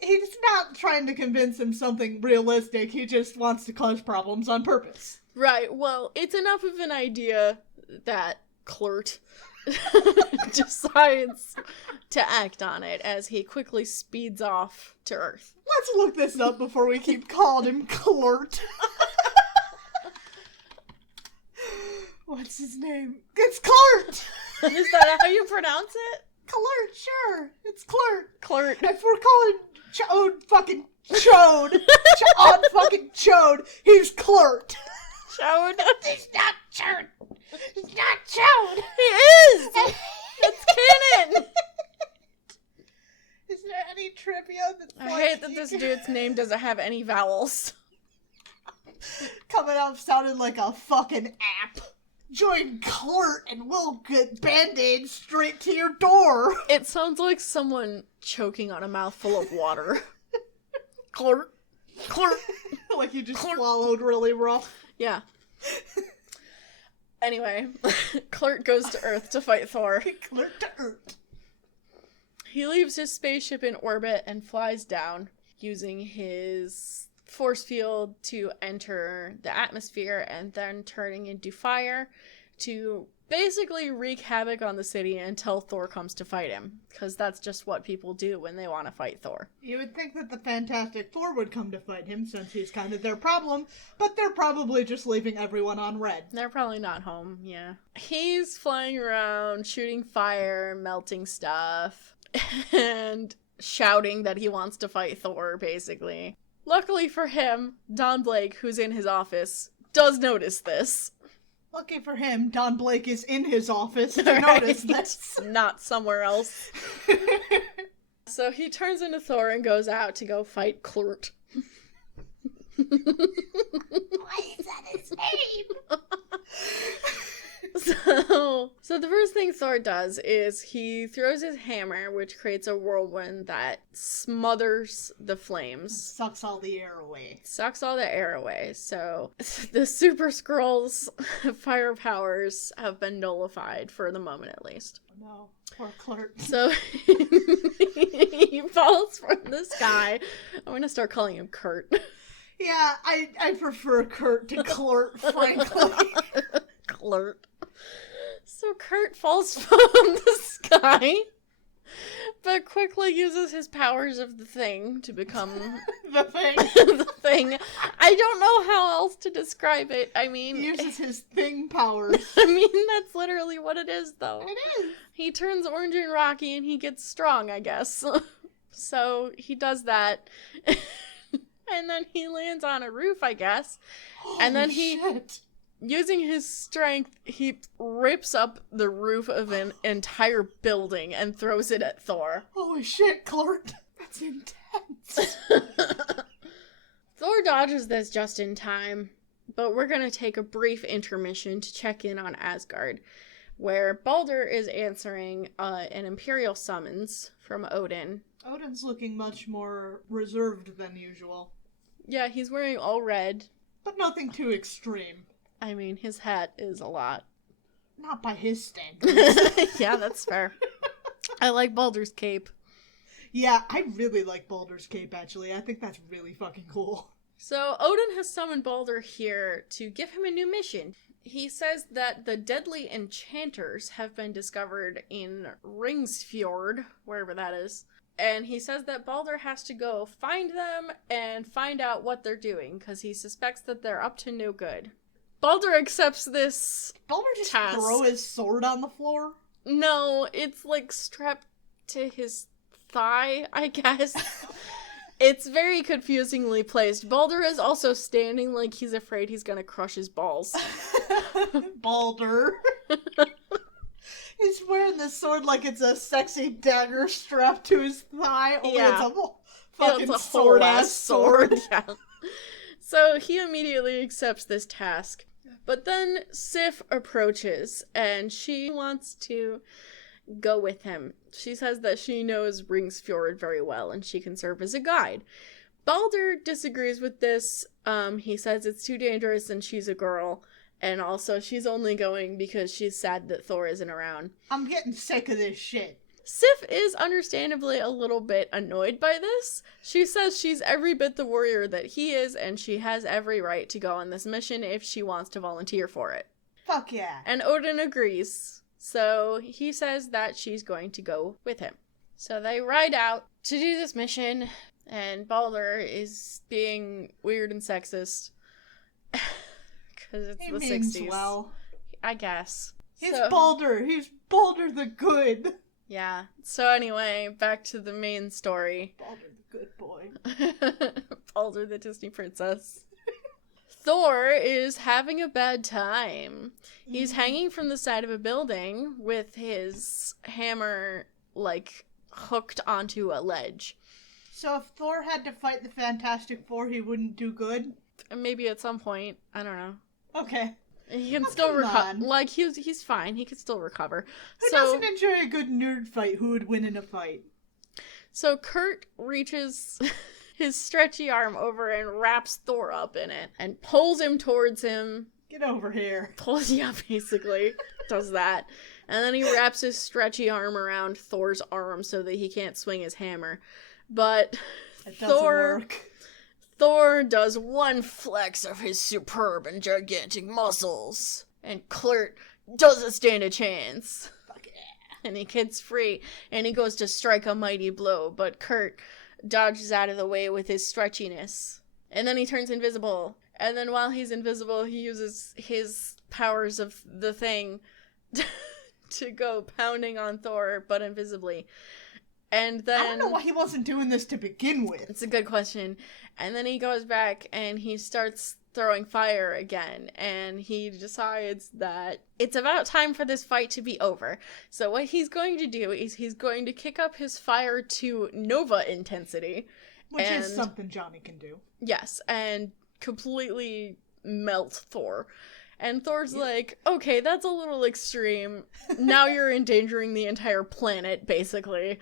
He's not trying to convince him something realistic, he just wants to cause problems on purpose. Right, well, it's enough of an idea that Klurt decides to act on it as he quickly speeds off to Earth. Let's look this up before we keep calling him Klurt. What's his name? It's Klurt! Is that how you pronounce it? Klurt, sure. It's Klurt. Klurt. If we're calling Chode fucking Chode, Chode fucking Chode, he's Klurt. Chode? He's not Chode. He's not Chode. He is! It's canon! Is there any trivia that's I hate that this dude's name doesn't have any vowels. Coming off sounding like a fucking app. Join Klurt and we'll get Band-Aids straight to your door. It sounds like someone choking on a mouthful of water. Klurt. Klurt. Like you just swallowed really rough. Yeah. Anyway, Klurt goes to Earth to fight Thor. Klurt to Earth. He leaves his spaceship in orbit and flies down, using his force field to enter the atmosphere and then turning into fire to basically wreak havoc on the city until Thor comes to fight him, because that's just what people do when they want to fight Thor. You would think that the Fantastic Four would come to fight him since he's kind of their problem, but they're probably just leaving everyone on red. They're probably not home, yeah. He's flying around, shooting fire, melting stuff, and shouting that he wants to fight Thor, basically. Luckily for him, Don Blake, who's in his office, does notice this. Lucky for him, Don Blake is in his office to notice this. Not somewhere else. So he turns into Thor and goes out to go fight Klurt. Why is that his name? So the first thing Thor does is he throws his hammer, which creates a whirlwind that smothers the flames. Sucks all the air away. Sucks all the air away. So the Super Skrull's fire powers have been nullified for the moment, at least. No, poor Klurt. So he falls from the sky. I'm gonna start calling him Kurt. Yeah, I prefer Kurt to Klurt, frankly. Klurt. So Kurt falls from the sky, but quickly uses his powers of the Thing to become the Thing. the Thing. I don't know how else to describe it. I mean, he uses his Thing powers. I mean, that's literally what it is, though. It is. He turns orange and rocky, and he gets strong, I guess. So he does that, and then he lands on a roof, I guess, and then Shit. Using his strength, he rips up the roof of an entire building and throws it at Thor. Holy shit, Klurt. That's intense. Thor dodges this just in time, but we're going to take a brief intermission to check in on Asgard. where Balder is answering an Imperial summons from Odin. Odin's looking much more reserved than usual. Yeah, he's wearing all red. But nothing too extreme. I mean, his hat is a lot. Not by his standards. Yeah, that's fair. I like Balder's cape. Yeah, I really like Baldur's Cape, actually. I think that's really fucking cool. So, Odin has summoned Balder here to give him a new mission. He says that the deadly enchanters have been discovered in Ringsfjord, wherever that is. And he says that Balder has to go find them and find out what they're doing, because he suspects that they're up to no good. Balder accepts this Balder just task. throw his sword on the floor? No, it's like strapped to his thigh, I guess. It's very confusingly placed. Balder is also standing like he's afraid he's gonna crush his balls. Balder. He's wearing this sword like it's a sexy dagger strapped to his thigh. Only Yeah. it's a fucking It's a sword-ass sword. Yeah. So he immediately accepts this task. But then Sif approaches, and she wants to go with him. She says that she knows Ringsfjord very well, and she can serve as a guide. Balder disagrees with this. He says it's too dangerous, and she's a girl. And also, she's only going because she's sad that Thor isn't around. I'm getting sick of this shit. Sif is understandably a little bit annoyed by this. She says she's every bit the warrior that he is, and she has every right to go on this mission if she wants to volunteer for it. Fuck yeah. And Odin agrees, so he says that she's going to go with him. So they ride out to do this mission, and Balder is being weird and sexist. Because it's He the means 60s. well. I guess. He's So- Balder. He's Balder the Good. Yeah. So anyway, back to the main story. Balder the Good boy. Balder the Disney princess. Thor is having a bad time. He's hanging from the side of a building with his hammer, like, hooked onto a ledge. So if Thor had to fight the Fantastic Four, he wouldn't do good? Maybe at some point. I don't know. Okay. He can Oh, still come recover. on. Like, he's fine. He can still recover. Who doesn't enjoy a good nerd fight? Who would win in a fight? So Kurt reaches his stretchy arm over and wraps Thor up in it and pulls him towards him. Get over here. Yeah, basically does that. And then he wraps his stretchy arm around Thor's arm so that he can't swing his hammer. But It doesn't Thor work. Thor does one flex of his superb and gigantic muscles, and Klurt doesn't stand a chance. Fuck yeah. And he gets free, and he goes to strike a mighty blow, but Kurt dodges out of the way with his stretchiness. And then he turns invisible, and then while he's invisible, he uses his powers of the thing to go pounding on Thor, but invisibly. And then... I don't know why he wasn't doing this to begin with. It's a good question. And then he goes back and he starts throwing fire again. And he decides that it's about time for this fight to be over. So what he's going to do is he's going to kick up his fire to Nova intensity. Which is something Johnny can do. Yes, and completely melt Thor. And Thor's like, okay, that's a little extreme. Now you're endangering the entire planet, basically.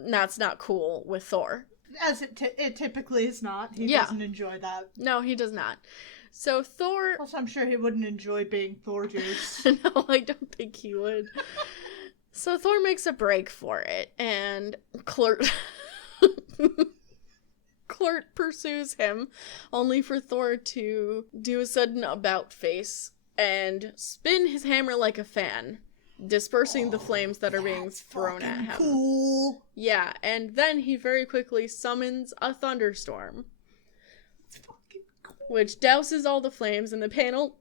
That's not cool with Thor. As it typically is not. He Yeah. doesn't enjoy that. No, he does not. So Thor... Plus, I'm sure he wouldn't enjoy being Thor juice. No, I don't think he would. So Thor makes a break for it, and Klurt... Klurt pursues him, only for Thor to do a sudden about face and spin his hammer like a fan, dispersing the flames that are being thrown at him. Cool. Yeah, and then he very quickly summons a thunderstorm, It's fucking cool. which douses all the flames, and the panel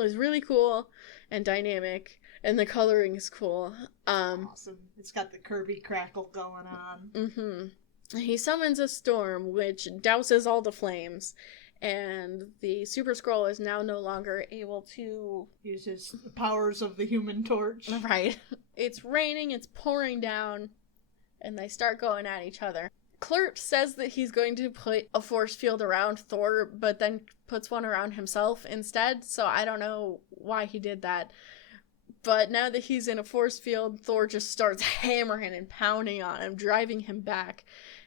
is really cool and dynamic, and the coloring is cool. Awesome. It's got the Kirby crackle going on. He summons a storm, which douses all the flames, and the Super Skrull is now no longer able to... Uses the powers of the Human Torch. Right. It's raining, it's pouring down, and they start going at each other. Klurt says that he's going to put a force field around Thor, but then puts one around himself instead, so I don't know why he did that. But now that he's in a force field, Thor just starts hammering and pounding on him, driving him back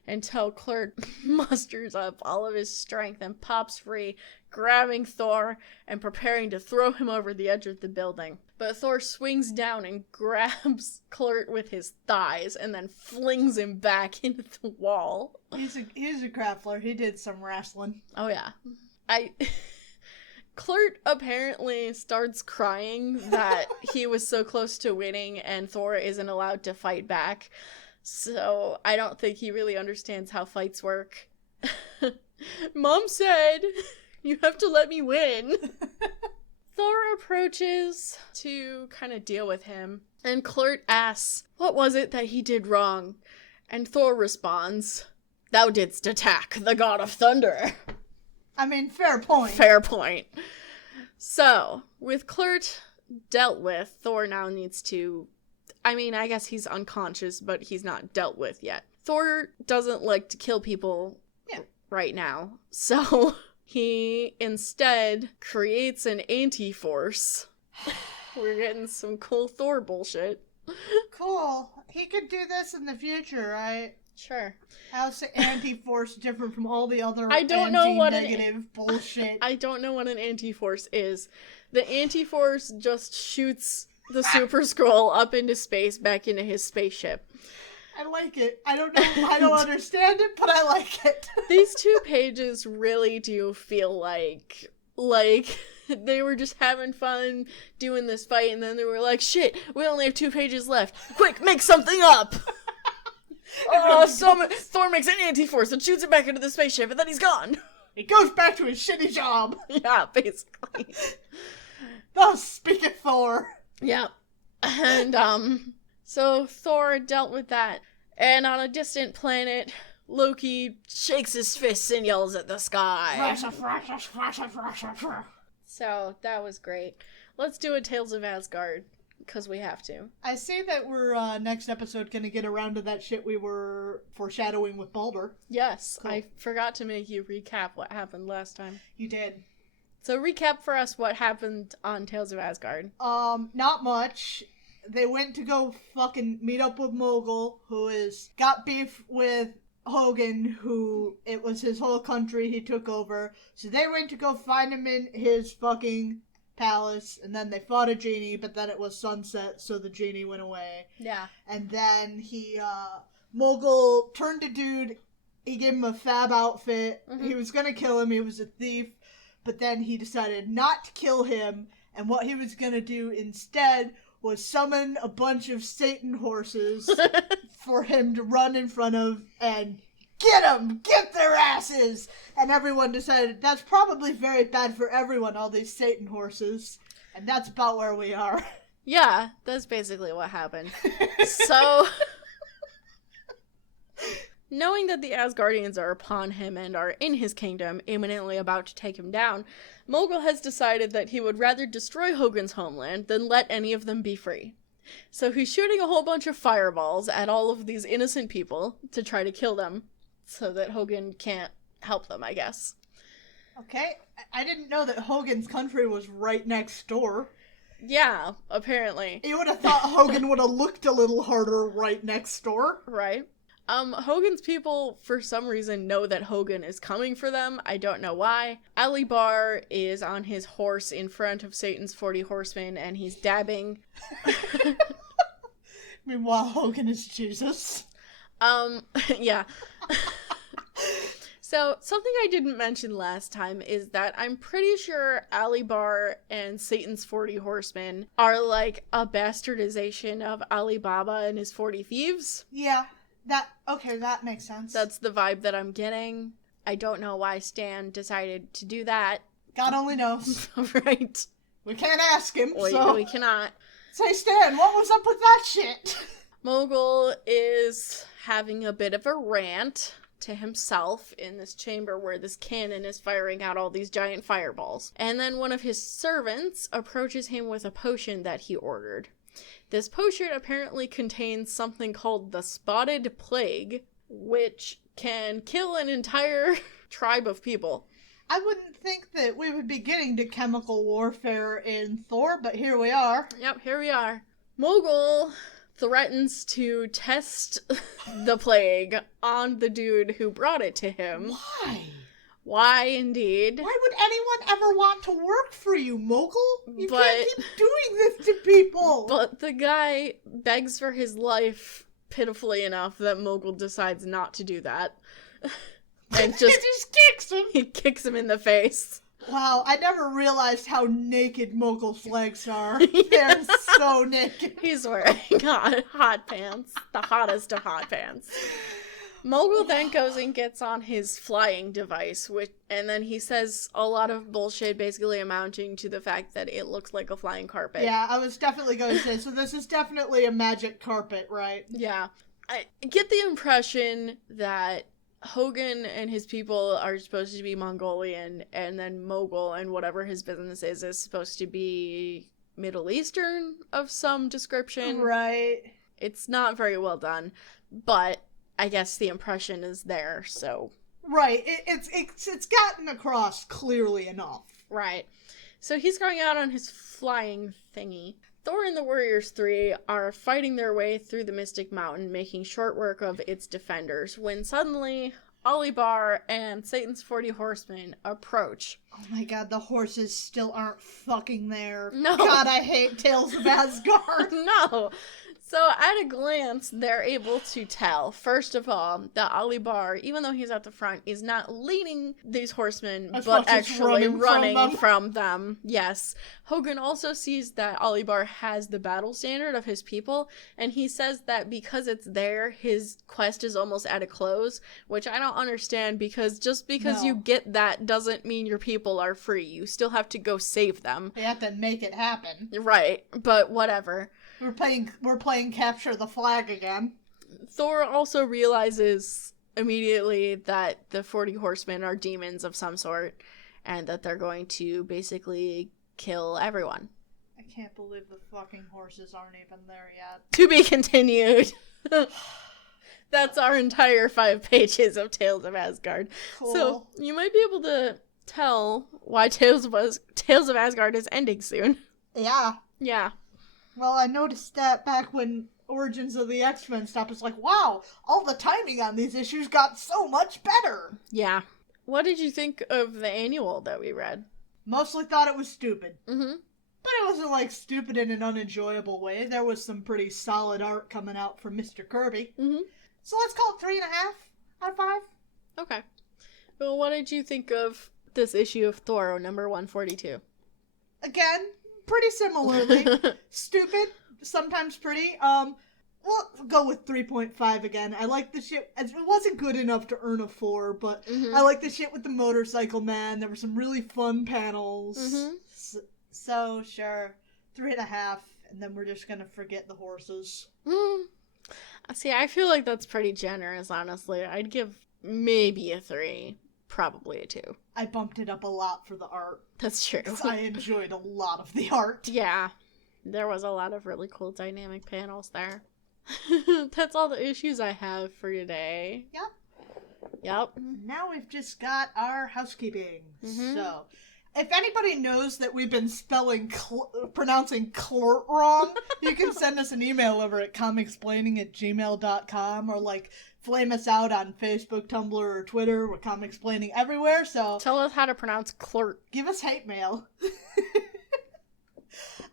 until Kl'rt musters up all of his strength and pops free, grabbing Thor and preparing to throw him over the edge of the building. But Thor swings down and grabs Kl'rt with his thighs and then flings him back into the wall. He's a grappler. He did some wrestling. Oh yeah. Kl'rt apparently starts crying that he was so close to winning and Thor isn't allowed to fight back. So I don't think he really understands how fights work. Mom said, you have to let me win. Thor approaches to kind of deal with him, and Kl'rt asks, what was it that he did wrong? And Thor responds, thou didst attack the god of thunder. I mean, fair point. Fair point. So, with Kl'rt dealt with, Thor now needs to... I mean, I guess he's unconscious, but he's not dealt with yet. Thor doesn't like to kill people right now, so he instead creates an anti-force. We're getting some cool Thor bullshit. Cool. He could do this in the future, right? Sure. How's the anti-force different from all the other anti-negative bullshit? I don't know what an anti-force is. The anti-force just shoots the Super Skrull up into space, back into his spaceship. I like it. I don't know. I don't understand it, but I like it. These 2 pages really do feel like they were just having fun doing this fight, and then they were like, shit, we only have 2 pages left. Quick, make something up! Thor makes an anti-force and shoots it back into the spaceship, and then he's gone. He goes back to his shitty job. Yeah, basically. Thus speaketh Thor. Yeah. And, so Thor dealt with that. And on a distant planet, Loki shakes his fists and yells at the sky. So, that was great. Let's do a Tales of Asgard, because we have to. I see that we're, next episode, gonna get around to that shit we were foreshadowing with Baldur. Yes, cool. I forgot to make you recap what happened last time. You did. So recap for us what happened on Tales of Asgard. Not much. They went to go fucking meet up with Mogul, who got beef with Hogan, who it was his whole country he took over. So they went to go find him in his fucking palace, and then they fought a genie, but then it was sunset, so the genie went away. Yeah. And then Mogul turned to dude, he gave him a fab outfit, He was gonna kill him, he was a thief, but then he decided not to kill him, and what he was gonna do instead was summon a bunch of Satan horses for him to run in front of and get them! Get their asses! And everyone decided that's probably very bad for everyone, all these Satan horses. And that's about where we are. Yeah, that's basically what happened. So, knowing that the Asgardians are upon him and are in his kingdom, imminently about to take him down, Mogul has decided that he would rather destroy Hogan's homeland than let any of them be free. So he's shooting a whole bunch of fireballs at all of these innocent people to try to kill them, so that Hogan can't help them, I guess. Okay, I didn't know that Hogan's country was right next door. Yeah, apparently. You would have thought Hogan would have looked a little harder right next door. Right. Hogan's people, for some reason, know that Hogan is coming for them. I don't know why. Ali Bar is on his horse in front of Satan's 40 horsemen, and he's dabbing. Meanwhile, Hogan is Jesus. Yeah. So, something I didn't mention last time is that I'm pretty sure Ali Bar and Satan's 40 horsemen are like a bastardization of Ali Baba and his 40 thieves. Yeah. That makes sense. That's the vibe that I'm getting. I don't know why Stan decided to do that. God only knows. Right. We can't ask him, We cannot. Say, Stan, what was up with that shit? Mogul is having a bit of a rant to himself in this chamber where this cannon is firing out all these giant fireballs. And then one of his servants approaches him with a potion that he ordered. This potion apparently contains something called the Spotted Plague, which can kill an entire tribe of people. I wouldn't think that we would be getting to chemical warfare in Thor, but here we are. Yep, here we are. Mogul threatens to test the plague on the dude who brought it to him. Why? Why, indeed. Why would anyone ever want to work for you, Mogul? You can't keep doing this to people! But the guy begs for his life pitifully enough that Mogul decides not to do that. And just kicks him! He kicks him in the face. Wow, I never realized how naked Mogul's legs are. They're so naked. He's wearing hot pants. The hottest of hot pants. Mogul then goes and gets on his flying device, and then he says a lot of bullshit, basically amounting to the fact that it looks like a flying carpet. Yeah, I was definitely going to say, so this is definitely a magic carpet, right? Yeah. I get the impression that Hogan and his people are supposed to be Mongolian, and then Mogul and whatever his business is supposed to be Middle Eastern of some description. Right. It's not very well done, but I guess the impression is there, so... Right, it's gotten across clearly enough. Right. So he's going out on his flying thingy. Thor and the Warriors 3 are fighting their way through the Mystic Mountain, making short work of its defenders, when suddenly Olibar and Satan's 40 Horsemen approach. Oh my god, the horses still aren't fucking there. No. God, I hate Tales of Asgard. No. So at a glance, they're able to tell, first of all, that Olibar, even though he's at the front, is not leading these horsemen, but actually running from them. Yes. Hogan also sees that Olibar has the battle standard of his people, and he says that because it's there, his quest is almost at a close, which I don't understand, because just because you get that doesn't mean your people are free. You still have to go save them. They have to make it happen. Right, but whatever. We're playing capture the flag again. Thor also realizes immediately that the 40 Horsemen are demons of some sort, and that they're going to basically kill everyone. I can't believe the fucking horses aren't even there yet. To be continued. That's our entire 5 pages of Tales of Asgard. Cool. So you might be able to tell why Tales of Asgard is ending soon. Yeah. Yeah. Well, I noticed that back when Origins of the X-Men stopped. It's like, wow, all the timing on these issues got so much better. Yeah. What did you think of the annual that we read? Mostly thought it was stupid. Mm-hmm. But it wasn't, like, stupid in an unenjoyable way. There was some pretty solid art coming out from Mr. Kirby. Mm-hmm. So let's call it 3.5 out of 5. Okay. Well, what did you think of this issue of Thor, number 142? Again, pretty similarly. Stupid, sometimes pretty. We'll go with 3.5 again. I like the shit. It wasn't good enough to earn a 4, but I like the shit with the motorcycle man. There were some really fun panels. Mm-hmm. So, sure, 3.5, and then we're just gonna forget the horses. See, I feel like that's pretty generous, honestly. I'd give maybe a 3, probably a 2. I bumped it up a lot for the art. That's true. I enjoyed a lot of the art. Yeah, there was a lot of really cool dynamic panels there. That's all the issues I have for today. Yep. Now we've just got our housekeeping. Mm-hmm. So, if anybody knows that we've been pronouncing clert wrong, you can send us an email over at comicsplaining@gmail.com, or like flame us out on Facebook, Tumblr, or Twitter. We're Comicsplaining everywhere, so tell us how to pronounce clert. Give us hate mail.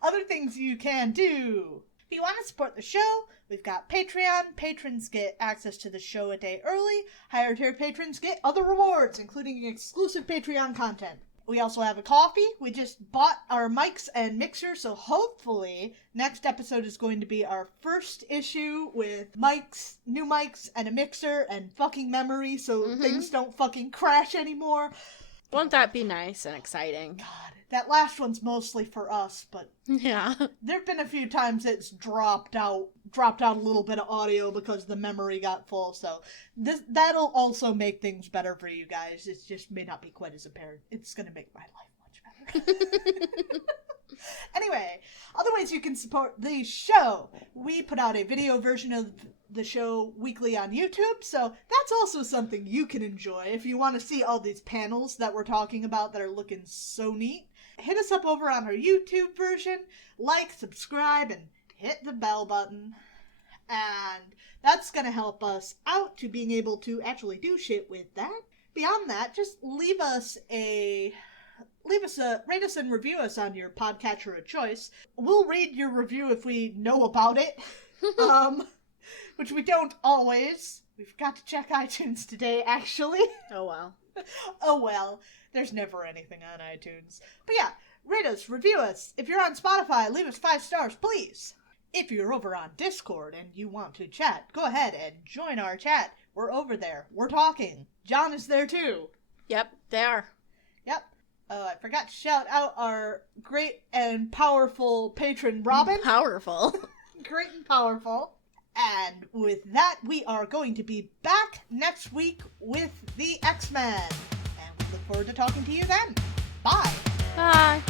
Other things you can do. If you want to support the show, we've got Patreon. Patrons get access to the show a day early. Higher tier patrons get other rewards, including exclusive Patreon content. We also have a coffee. We just bought our mics and mixer, so hopefully next episode is going to be our first issue with mics, new mics, and a mixer, and fucking memory, so things don't fucking crash anymore. Won't that be nice and exciting? God, that last one's mostly for us, but yeah. There've been a few times it's dropped out a little bit of audio because the memory got full, so that'll also make things better for you guys. It just may not be quite as apparent. It's gonna make my life much better. Anyway, other ways you can support the show. We put out a video version of the show weekly on YouTube, so that's also something you can enjoy if you want to see all these panels that we're talking about that are looking so neat. Hit us up over on our YouTube version, like, subscribe, and hit the bell button. And that's going to help us out to being able to actually do shit with that. Beyond that, just rate us and review us on your podcatcher of choice. We'll read your review if we know about it, which we don't always. We've got to check iTunes today, actually. Oh, well. Oh, well. There's never anything on iTunes. But yeah, rate us, review us. If you're on Spotify, leave us 5 stars, please. If you're over on Discord and you want to chat, go ahead and join our chat. We're over there. We're talking. John is there too. Yep, they are. Yep. I forgot to shout out our great and powerful patron, Robin. Powerful. Great and powerful. And with that, we are going to be back next week with the X-Men. And we look forward to talking to you then. Bye. Bye.